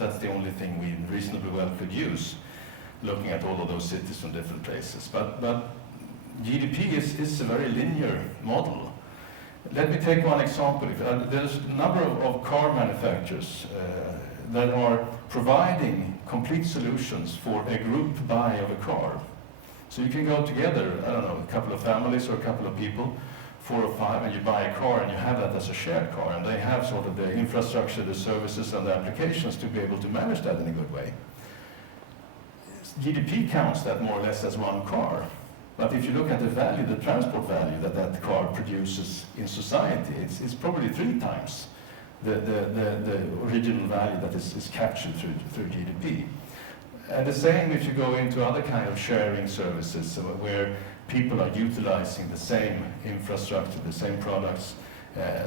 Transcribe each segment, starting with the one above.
that's the only thing we reasonably well could use, looking at all of those cities from different places. But GDP is a very linear model. Let me take one example. There's a number of car manufacturers that are providing complete solutions for a group buy of a car. So you can go together, I don't know, a couple of families or a couple of people, 4 or 5, and you buy a car and you have that as a shared car, and they have sort of the infrastructure, the services and the applications to be able to manage that in a good way. GDP counts that more or less as one car. But if you look at the value, the transport value that that car produces in society, it's probably 3 times the original value that is captured through GDP. And the same if you go into other kind of sharing services where people are utilizing the same infrastructure, the same products,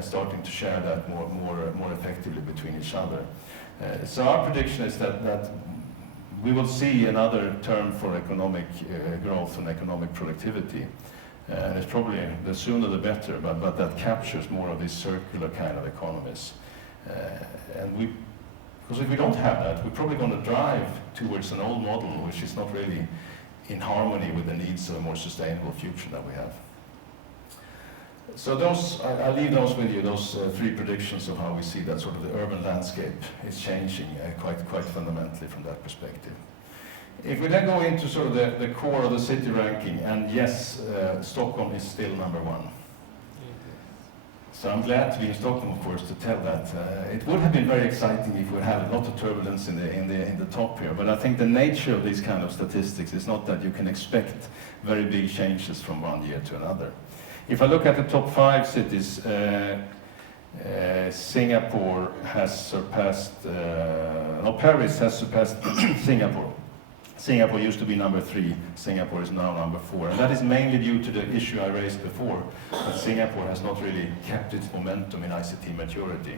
starting to share that more effectively between each other. So our prediction is that we will see another term for economic growth and economic productivity. And it's probably the sooner the better, but that captures more of these circular kind of economies. Because if we don't have that, we're probably going to drive towards an old model which is not really in harmony with the needs of a more sustainable future that we have. So those, I'll leave those with you, those 3 predictions of how we see that sort of the urban landscape is changing quite fundamentally from that perspective. If we then go into sort of the core of the city ranking, and yes, Stockholm is still number 1. So I'm glad to be in Stockholm, of course, to tell that. It would have been very exciting if we had a lot of turbulence in the top here, but I think the nature of these kind of statistics is not that you can expect very big changes from one year to another. If I look at the top 5 cities, Singapore has surpassed, Paris has surpassed Singapore. Singapore used to be number 3, Singapore is now number 4. And that is mainly due to the issue I raised before, that Singapore has not really kept its momentum in ICT maturity.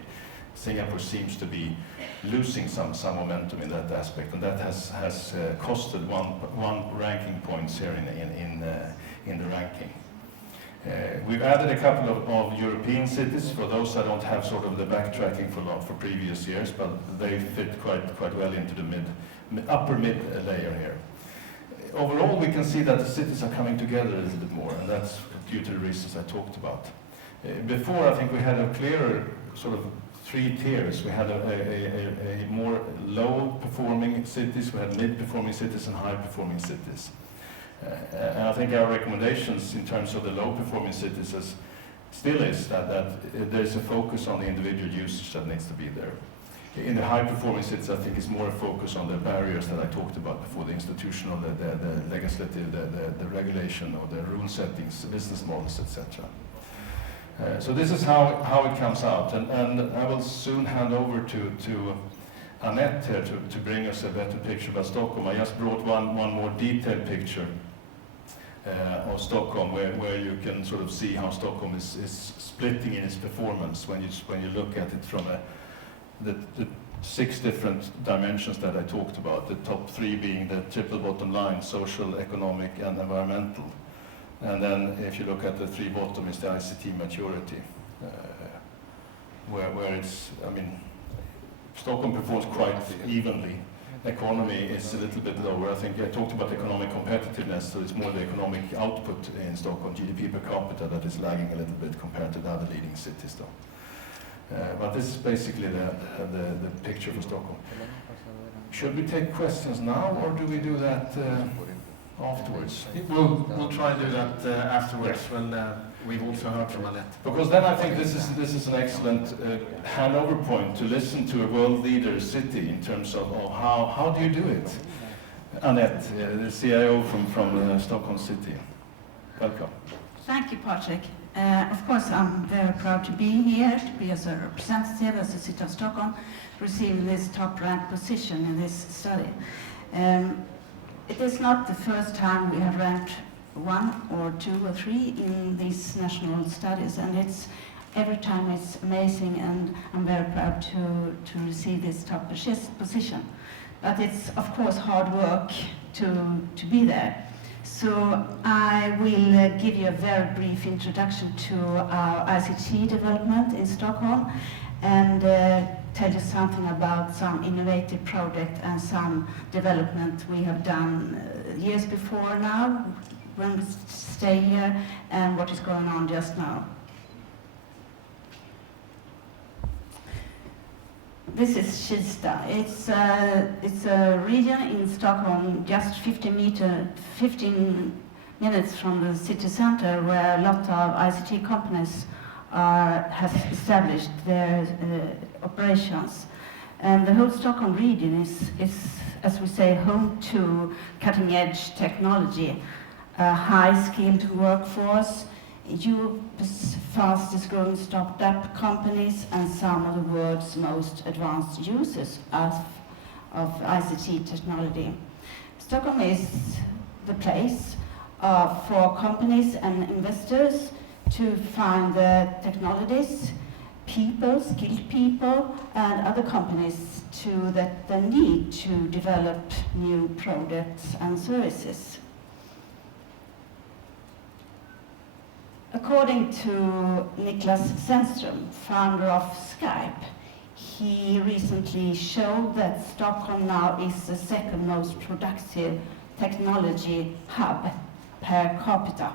Singapore seems to be losing some momentum in that aspect, and that has costed one ranking points here in the ranking. We've added a couple of European cities. For those I don't have sort of the backtracking for previous years, but they fit quite well into the upper mid layer here. Overall, we can see that the cities are coming together a little bit more, and that's due to the reasons I talked about. Before, I think we had a clearer sort of 3 tiers. We had a more low-performing cities, we had mid-performing cities, and high-performing cities. And I think our recommendations in terms of the low-performing cities still is that there's a focus on the individual usage that needs to be there. In the high-performing cities, I think it's more a focus on the barriers that I talked about before, the institutional, the legislative, the regulation, or the rule settings, the business models, etc. So this is how it comes out, and I will soon hand over to Anette here to bring us a better picture about Stockholm. I just brought one more detailed picture of Stockholm, where you can sort of see how Stockholm is splitting in its performance when you look at it from the 6 different dimensions that I talked about, the top 3 being the triple bottom line, social, economic, and environmental. And then if you look at the 3 bottom is the ICT maturity, where it's, I mean, Stockholm performs quite evenly. Economy is a little bit lower. I think I talked about economic competitiveness, so it's more the economic output in Stockholm, GDP per capita, that is lagging a little bit compared to the other leading cities though. But this is basically the picture for Stockholm. Should we take questions now, or do we do that afterwards? We'll try and do that afterwards, yes. when we've also heard from Anette. Because then I think this is an excellent handover point to listen to a world leader city in terms of how do you do it? Anette, the CIO from Stockholm City. Welcome. Thank you, Patrick. Of course, I'm very proud to be here, to be as a representative as the City of Stockholm, receiving this top-ranked position in this study. It is not the first time we have ranked 1 or 2 or 3 in these national studies, and every time it's amazing, and I'm very proud to receive this top position. But it's of course hard work to be there. So I will give you a very brief introduction to our ICT development in Stockholm, and tell you something about some innovative project and some development we have done years before now, when we stay here, and what is going on just now. This is Kista. It's a region in Stockholm, just 15 minutes from the city center, where a lot of ICT companies have established their operations. And the whole Stockholm region is, as we say, home to cutting-edge technology, a high-skilled workforce, Europe's fastest-growing startup companies, and some of the world's most advanced users of ICT technology. Stockholm is the place for companies and investors to find the technologies, people, skilled people, and other companies that they need to develop new products and services. According to Niklas Zennström, founder of Skype, he recently showed that Stockholm now is the second most productive technology hub per capita.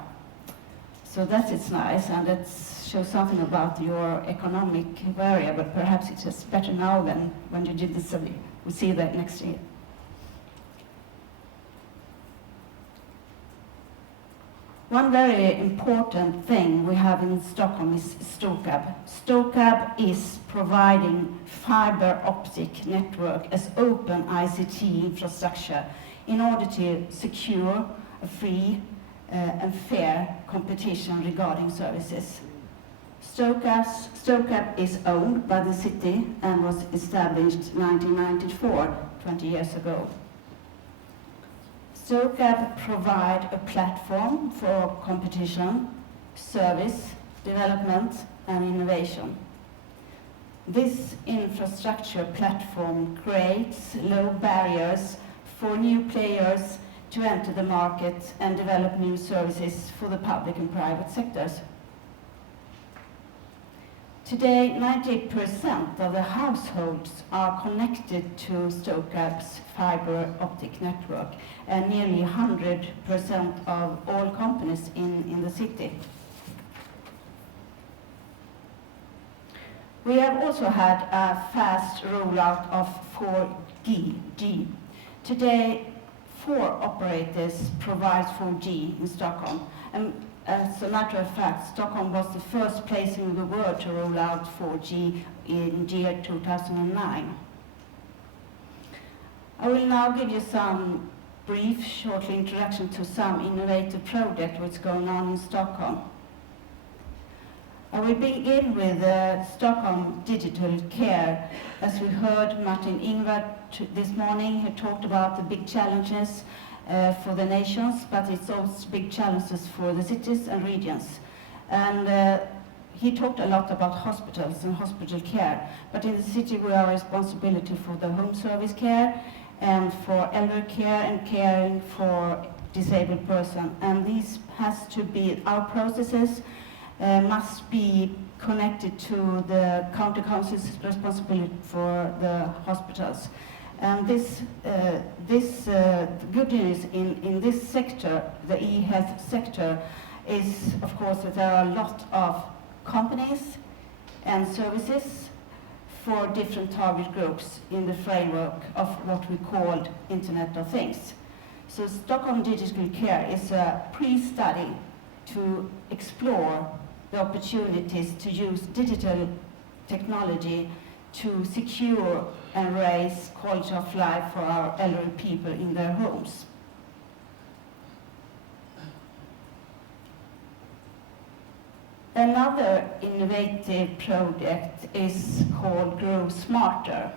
So that is nice, and it shows something about your economic area, but perhaps it's just better now than when you did the study. We'll see that next year. One very important thing we have in Stockholm is Stockholm. Stockholm is providing fiber optic network as open ICT infrastructure in order to secure a free and fair competition regarding services. Stockholm is owned by the city and was established 1994, 20 years ago. Stockholm provides a platform for competition, service, development, and innovation. This infrastructure platform creates low barriers for new players to enter the market and develop new services for the public and private sectors. Today, 90% of the households are connected to Stockholm's fiber optic network, and nearly 100% of all companies in the city. We have also had a fast rollout of 4G. Today, 4 operators provide 4G in Stockholm. And as a matter of fact, Stockholm was the first place in the world to roll out 4G in year 2009. I will now give you some brief, short introduction to some innovative project what's going on in Stockholm. I will begin with Stockholm Digital Care. As we heard Martin Ingvar this morning, he talked about the big challenges for the nations, but it's also big challenges for the cities and regions. And he talked a lot about hospitals and hospital care, but in the city we are responsible for the home service care and for elder care and caring for disabled person. And these has to be, our processes must be connected to the county council's responsibility for the hospitals. And this good news in this sector, the e-health sector, is of course that there are a lot of companies and services for different target groups in the framework of what we called Internet of Things. So Stockholm Digital Care is a pre-study to explore the opportunities to use digital technology to secure and raise quality of life for our elderly people in their homes. Another innovative project is called Grow Smarter.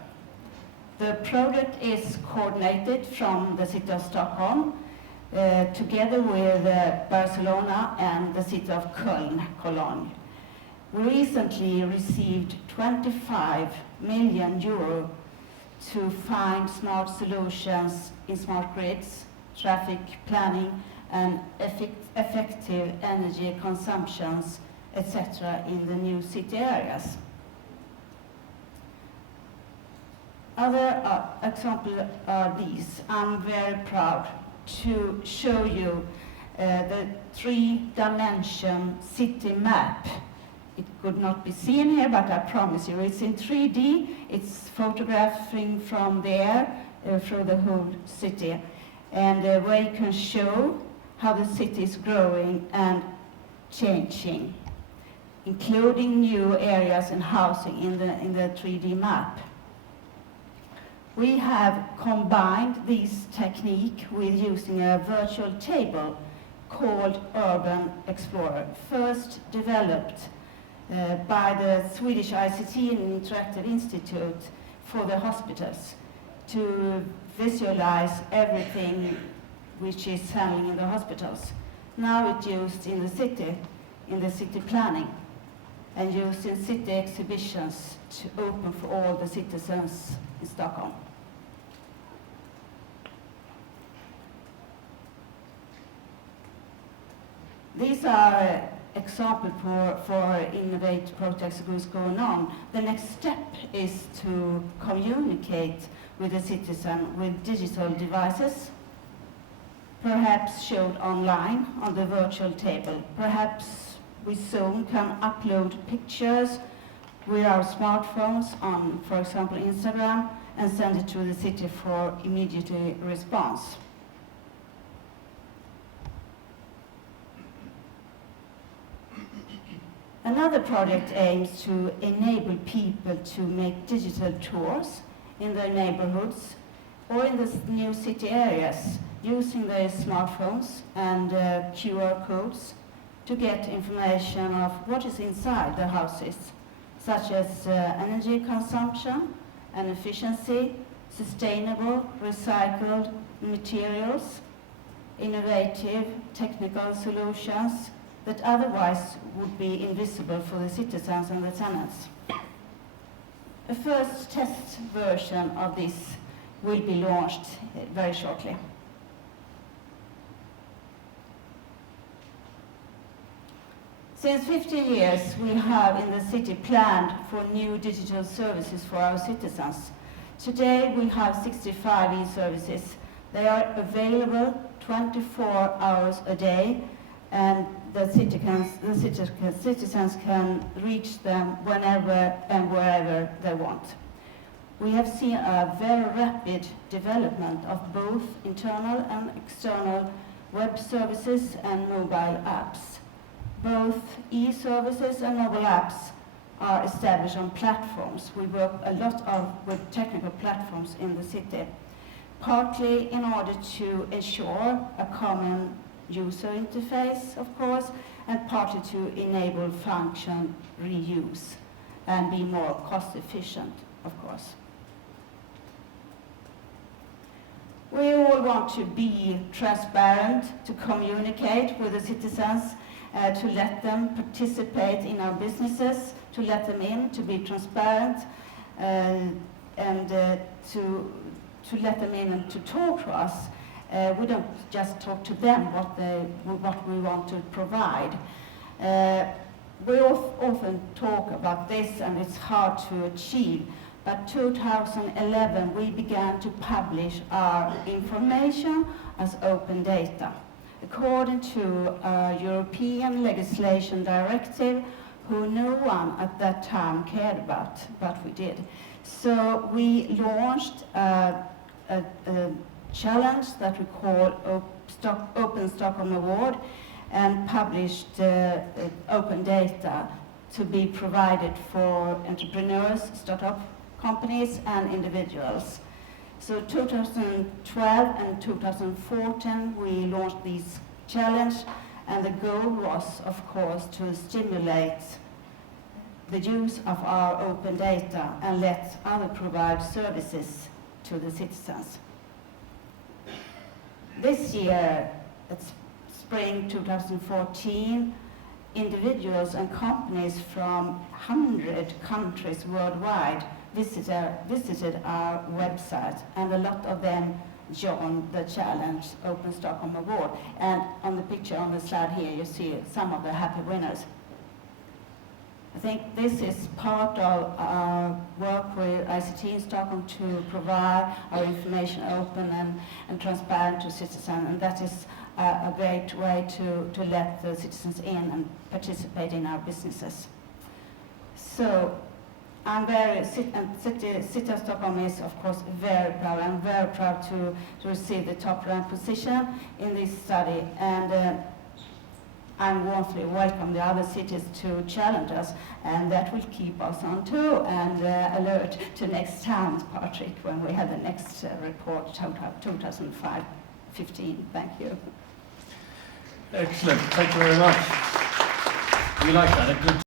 The project is coordinated from the City of Stockholm together with Barcelona and the City of Köln, Cologne. We recently received 25 million euro to find smart solutions in smart grids, traffic planning, and effective energy consumptions, etc. in the new city areas. Other examples are these. I'm very proud to show you the three-dimension city map. It could not be seen here, but I promise you, it's in 3D. It's photographing from the air through the whole city, and where you can show how the city is growing and changing, including new areas and housing in the 3D map. We have combined this technique with using a virtual table called Urban Explorer, first developed by the Swedish ICT and Interactive Institute for the hospitals to visualize everything which is happening in the hospitals. Now it's used in the city planning, and used in city exhibitions to open for all the citizens in Stockholm. These are examples for innovative projects going on. The next step is to communicate with the citizen with digital devices, perhaps showed online on the virtual table. Perhaps we soon can upload pictures with our smartphones on, for example, Instagram, and send it to the city for immediate response. Another project aims to enable people to make digital tours in their neighborhoods or in the new city areas, using their smartphones and QR codes to get information of what is inside the houses, such as energy consumption and efficiency, sustainable, recycled materials, innovative technical solutions that otherwise would be invisible for the citizens and the tenants. A first test version of this will be launched very shortly. Since 15 years, we have in the city planned for new digital services for our citizens. Today, we have 65 e-services. They are available 24 hours a day, and the citizens can reach them whenever and wherever they want. We have seen a very rapid development of both internal and external web services and mobile apps. Both e-services and mobile apps are established on platforms. We work a lot with technical platforms in the city, partly in order to ensure a common user interface, of course, and partly to enable function reuse and be more cost efficient, of course. We all want to be transparent, to communicate with the citizens, to let them participate in our businesses, to let them in, to be transparent, and to let them in and to talk to us. We don't just talk to them what we want to provide. We often talk about this, and it's hard to achieve. But 2011, we began to publish our information as open data, according to a European legislation directive who no one at that time cared about, but we did. So we launched a challenge that we call Open Stockholm Award, and published open data to be provided for entrepreneurs, startup companies and individuals. So 2012 and 2014 we launched this challenge, and the goal was, of course, to stimulate the use of our open data and let others provide services to the citizens. This year, it's spring 2014, individuals and companies from 100 countries worldwide visited our website, and a lot of them joined the challenge Open Stockholm Award. And on the picture on the slide here, you see some of the happy winners. I think this is part of our work with ICT in Stockholm to provide our information open and transparent to citizens, and that is a great way to let the citizens in and participate in our businesses. So I'm City of Stockholm is of course very proud. I'm very proud to receive the top rank position in this study, and I warmly welcome the other cities to challenge us, and that will keep us on too and alert to next time, Patrick, when we have the next report, 2015. Thank you. Excellent. Thank you very much. We like that. A good